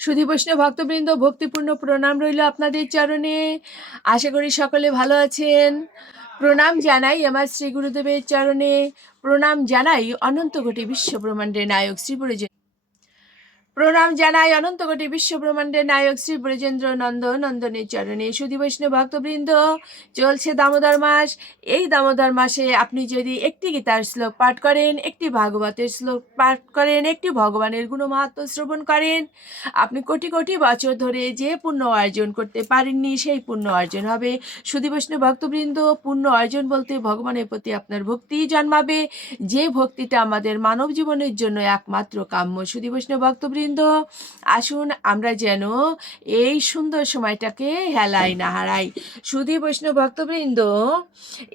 সুধী বৈষ্ণব ভক্তবৃন্দ, ভক্তিপূর্ণ প্রণাম রইল আপনাদের চরণে। আশা করি সকলে ভালো আছেন। প্রণাম জানাই আমার শ্রী গুরুদেবের চরণে। প্রণাম জানাই অনন্ত কোটি বিশ্বব্রহ্মাণ্ডের নায়ক শ্রী প্রণাম জানাই অনন্ত কোটি বিশ্ব ব্রহ্মাণ্ডের নায়ক শ্রী ব্রজেন্দ্র নন্দ, নন্দনের চরণে। সুধী বৈষ্ণব ভক্তবৃন্দ, চলছে দামোদর মাস। এই দামোদর মাসে আপনি যদি একটি গীতার শ্লোক পাঠ করেন, একটি ভাগবতের শ্লোক পাঠ করেন, একটি ভগবানের গুণমাহাত্ম শ্রবণ করেন, আপনি কোটি কোটি বছর ধরে যে পুণ্য অর্জন করতে পারেননি, সেই পুণ্য অর্জন হবে। সুধী বৈষ্ণব ভক্তবৃন্দ, পুণ্য অর্জন বলতে ভগবানের প্রতি আপনার ভক্তি জন্মাবে। যে ভক্তিটা আমাদের মানব জীবনের জন্য একমাত্র কাম্য। সুধী বৈষ্ণব ভক্তবৃন্দ আসুন আমরা যেন এই সুন্দর সময়টাকে হেলাই না হারাই। সুধী বৈষ্ণব ভক্তবৃন্দ,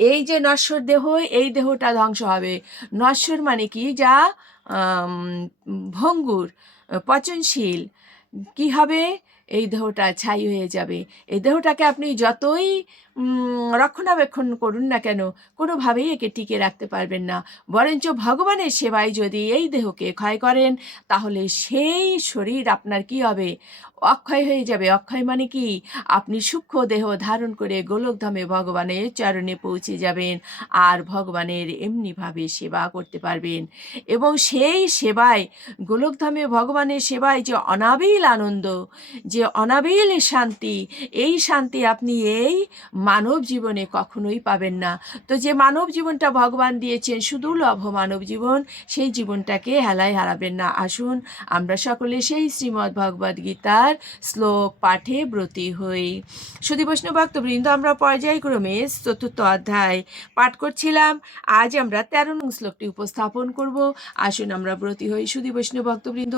এই যে নশ্বর দেহ, এই দেহটা ধ্বংস হবে। নশ্বর মানে কি? যা ভঙ্গুর, পচনশীল। কি হবে? এই দেহটা ছাই হয়ে যাবে। এই দেহটাকে আপনি যতই রক্ষণাবেক্ষণ করুন না কেন, কোনোভাবেই একে টিকে রাখতে পারবেন না। বরঞ্চ ভগবানের সেবায় যদি এই দেহকে ক্ষয় করেন, তাহলে সেই শরীর আপনার কি হবে? অক্ষয় হয়ে যাবে। অক্ষয় মানে কি? আপনি সূক্ষ্ম দেহ ধারণ করে গোলকধামে ভগবানের চরণে পৌঁছে যাবেন আর ভগবানের এমনিভাবে সেবা করতে পারবেন। এবং সেই সেবায়, গোলকধামে ভগবানের সেবায় যে অনাবিল আনন্দ যে অনাবিল শান্তি, এই শান্তি আপনি এই মানব জীবনে কখনোই পাবেন না। তো যে মানব জীবনটা ভগবান দিয়েছেন, সুদুর্লভ মানব জীবন, সেই জীবনটাকে হেলায় হারাবেন না। আসুন আমরা সকলে সেই শ্রীমদ্ ভগবদ গীতার শ্লোক পাঠে ব্রতী হই। সুধী বৈষ্ণব ভক্তবৃন্দ, আমরা পর্যায়ক্রমে চতুর্থ অধ্যায় পাঠ করছিলাম। আজ আমরা তেরো নং শ্লোকটি উপস্থাপন করব। আসুন আমরা ব্রতী হই। সুধী বৈষ্ণব ভক্তবৃন্দ,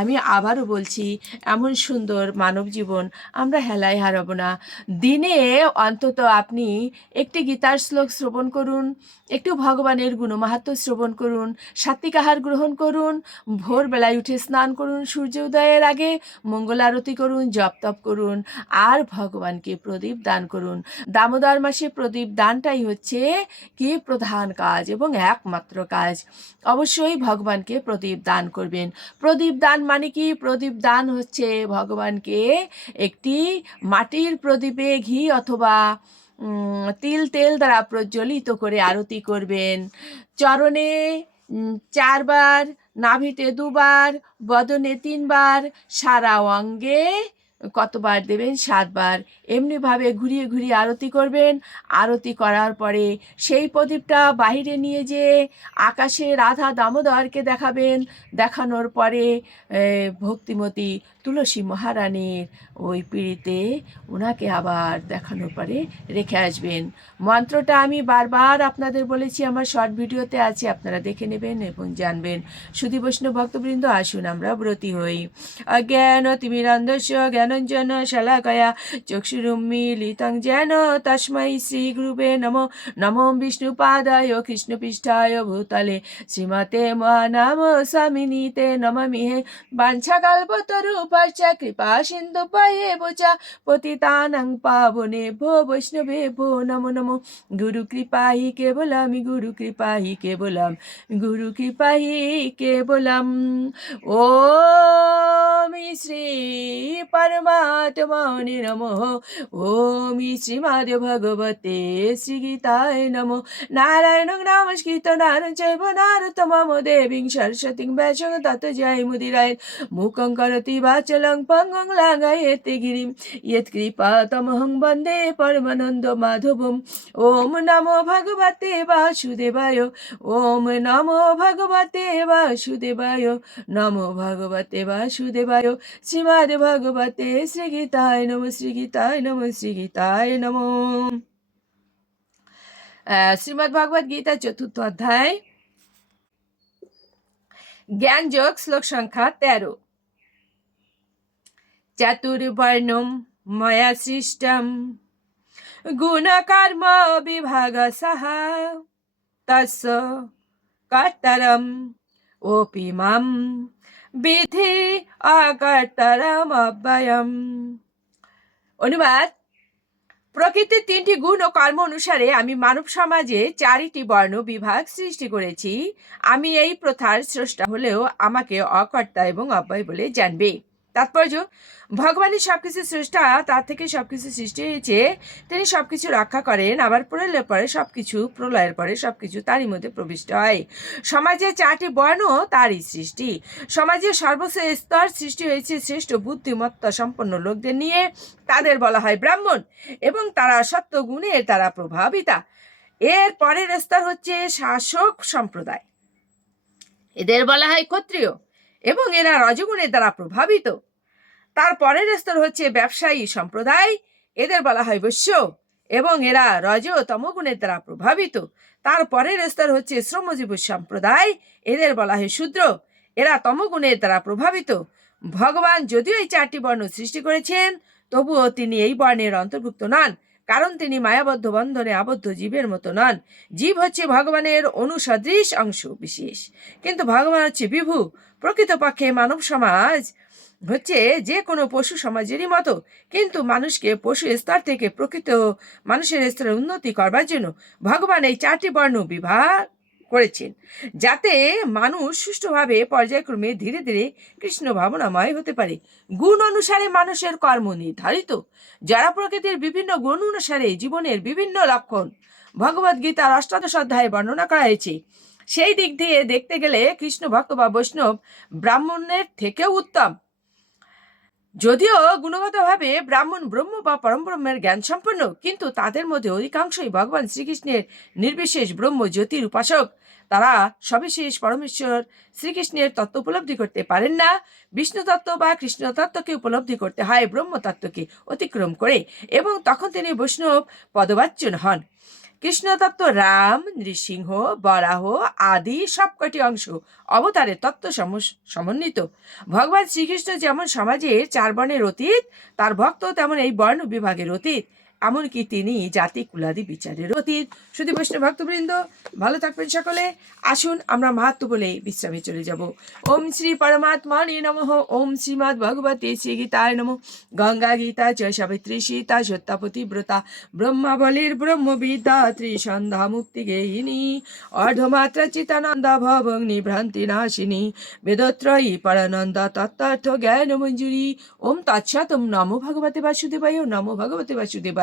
আমি আবারও বলছি, এমন সুন্দর মানব জীবন, আমরা হেলায় হারাবো না। দিনে অন্তত আপনি একটি গীতার শ্লোক শ্রবণ করুন, একটু ভগবানের গুণমাহাত্ম শ্রবণ করুন, সাত্বিক আহার গ্রহণ করুন, ভোরবেলায় উঠে স্নান করুন, সূর্য উদয়ের আগে মঙ্গল আরতি করুন, জপ তপ করুন, আর ভগবানকে প্রদীপ দান করুন। দামোদর মাসে প্রদীপ দানটাই হচ্ছে কি প্রধান কাজ এবং একমাত্র কাজ। অবশ্যই ভগবানকে প্রদীপ দান করবেন। প্রদীপ দান মানে কি? প্রদীপ দান হচ্ছে ভগবানকে একটি মাটির প্রদীপে ঘি অথবা তিল তেল দ্বারা প্রজ্বলিত করে আরতি করবেন। চরণে চারবার, নাভিতে দুবার, বদনে তিনবার, সারা অঙ্গে কতবার দেবেন? সাতবার। এমনিভাবে ঘুরিয়ে ঘুরিয়ে আরতি করবেন। আরতি করার পরে সেই প্রদীপটা বাইরে নিয়ে যেয়ে আকাশে রাধা দামোদরকে দেখাবেন। দেখানোর পরে ভক্তিমতী তুলসী মহারানীর ওই পিড়িতে ওনাকে আবার দেখানোর পরে রেখে আসবেন। মন্ত্রটা আমি বারবার আপনাদের বলেছি, আমার শর্ট ভিডিওতে আছে, আপনারা দেখে নেবেন এবং জানবেন। সুধী বৈষ্ণব ভক্তবৃন্দ, আসুন আমরা ব্রতী হই। অজ্ঞান তিমিরান্ধস্য জ্ঞানঞ্জন শালাকয়া চক্ষুরুম্মিলিতং যেন তস্मै শ্রী গুরুবে নম নমো বিষ্ণুপাদায় কৃষ্ণপৃষ্ঠায় ভূতলে শ্রীমতে মহানাম স্বামিনীতে নমামি হে বাঞ্ছাকল্পতরূপশ্চ কৃপা সিন্ধু পায়ে বোচা পতিতানাং পাবনে ভো বৈষ্ণবে ভো নমো নমো গুরু কৃপা হি কেবলম গুরু কৃপা হি কেবলম গুরু কৃপা হি কেবলম ওম শ্রী পরমাত্মনে নমঃ। ওম শ্রীমদ ভগবতে শ্রীগীতায় নমো। নারায়ণ নমস্কৃত, নারায়ণ চৈব নারতমম দেবীং সরস্বতীং ব্যাসং তত জয় মুদিরায়। মুখং করতি বাচলং পঙ্গং লাগায়েতে গিরিম। ইয়ৎকৃপা তমহং বন্দে পরমানন্দ মাধবম। ওম নমো ভগবতে বাসুদেবায়। ওম নমো ভগবতে বাসুদেবায়। নমো ভগবতে বাসুদেবায়। শ্রীমদ ভগবতে শ্রীগীতায় নম শ্রীগীতায় নম শ্রীগীতায় নম শ্রীমদ ভগবদ গীতা চতুর্থ অধ্যায় জ্ঞান যোগ শ্লোক সংখ্যা তেরো চাতুর্বর্ণম ময়া সৃষ্টম গুণকর্ম বিভাগ সাহা তস্য কর্তরম ওপি মাম বিধি অকর্তরম অব্যয়ম অনুবাদ, প্রকৃতির তিনটি গুণ ও কর্ম অনুসারে আমি মানব সমাজে চারিটি বর্ণ বিভাগ সৃষ্টি করেছি। আমি এই প্রথার স্রষ্টা হলেও আমাকে অকর্তা এবং অব্যয় বলে জানবে। তাৎপর্য ভগবানই সবকিছু স্রষ্টা তার থেকে সবকিছু সৃষ্টি হয়েছে, তিনি সবকিছু রক্ষা করেন, আবার প্রলয়ের পরে সবকিছু প্রলয়ের পরে সবকিছু তারই মধ্যে প্রবিষ্ট হয়। সমাজে চারটি বর্ণ, তারই সৃষ্টি। সমাজে সর্বোচ্চ স্তর সৃষ্টি হয়েছে শ্রেষ্ঠ, বুদ্ধিমত্তা সম্পন্ন লোকদের নিয়ে। তাদের বলা হয় ব্রাহ্মণ, এবং তারা সত্য গুণের তারা প্রভাবিতা। এর পরের স্তর হচ্ছে শাসক সম্প্রদায়। এদের বলা হয় ক্ষত্রিয়। এবং এরা রজগুণের দ্বারা প্রভাবিত। তার পরের স্তর হচ্ছে ব্যবসায়ী সম্প্রদায়। এদের বলা হয় বৈশ্য এবং এরা রজ তমগুণের দ্বারা প্রভাবিত। তার পরের স্তর হচ্ছে শ্রমজীব সম্প্রদায়। এদের বলা হয় শূদ্র। এরা তমগুণের দ্বারা প্রভাবিত। ভগবান যদিও এই চারটি বর্ণ সৃষ্টি করেছেন, তবুও তিনি এই বর্ণের অন্তর্ভুক্ত নন। কারণ তিনি মায়াবদ্ধ বন্ধনে আবদ্ধ জীবের মতো নন। জীব হচ্ছে ভগবানের অনুসদৃশ অংশ বিশেষ। কিন্তু ভগবান হচ্ছে বিভু। প্রকৃতপক্ষে মানব সমাজ হচ্ছে যে কোনো পশু সমাজেরই মতো। কিন্তু মানুষকে পশু স্তর থেকে প্রকৃত মানুষের স্তরে উন্নতি করবার জন্য ভগবান এই চারটি বর্ণ বিভাগ করেছেন, যাতে মানুষ সুষ্ঠুভাবে পর্যায়ক্রমে ধীরে ধীরে কৃষ্ণ ভাবনাময় হতে পারে। গুণ অনুসারে মানুষের কর্ম নির্ধারিত। যারা প্রকৃতির বিভিন্ন গুণ অনুসারে জীবনের বিভিন্ন লক্ষণ ভগবদ গীতার অষ্টাদশ অধ্যায়ে বর্ণনা করা হয়েছে, সেই দিক দিয়ে দেখতে গেলে কৃষ্ণ ভক্ত বা বৈষ্ণব ব্রাহ্মণের থেকেও উত্তম। যদিও গুণগতভাবে ব্রাহ্মণ ব্রহ্ম বা পরমব্রহ্মের জ্ঞান সম্পন্ন, কিন্তু তাদের মধ্যে অধিকাংশই ভগবান শ্রীকৃষ্ণের নির্বিশেষ ব্রহ্ম জ্যোতির উপাসক। তারা সবিশেষ পরমেশ্বর শ্রীকৃষ্ণের তত্ত্ব উপলব্ধি করতে পারেন না। বিষ্ণু তত্ত্ব বা কৃষ্ণ তত্ত্বকে উপলব্ধি করতে হয় ব্রহ্মতত্ত্বকে অতিক্রম করে এবং তখন তিনি বৈষ্ণব পদবাচ্যন হন। কৃষ্ণতত্ত্ব রাম, নৃসিংহ, বরাহ আদি সবকটি অংশ অবতারের তত্ত্ব সমন্বিত। ভগবান শ্রীকৃষ্ণ যেমন সমাজের চার বর্ণের অতীত, তার ভক্ত তেমন এই বর্ণ বিভাগের অতীত। এমনকি তিনি জাতি কুলাদি বিচারের অতীত। শুধু বৈষ্ণব ভক্তবৃন্দ, ভালো থাকবেন সকলে। আসুন আমরা মাহাত্ম বলে বিশ্রামে চলে যাব। ওম শ্রী পরমাত্মনে নমঃ। ওম শ্রীমদ্ ভগবতী শ্রী গীতায় নমঃ। গঙ্গা গীতা চ সাবিত্রী সীতা সত্যাপতি ব্রতা ব্রহ্মাবলীর ব্রহ্মবিদ্যা ত্রিসন্ধ্যা মুক্তি গেহিনী। অর্ধমাত্রা চিতানন্দা ভবগ্নি ভ্রান্তি নাশিনী। বেদত্রয়ী পরানন্দ তত্ত্বার্থ জ্ঞান মঞ্জুরি ওম তৎসৎ। ওম নমো ভগবতে বাসুদেবায়। নমো ভগবতে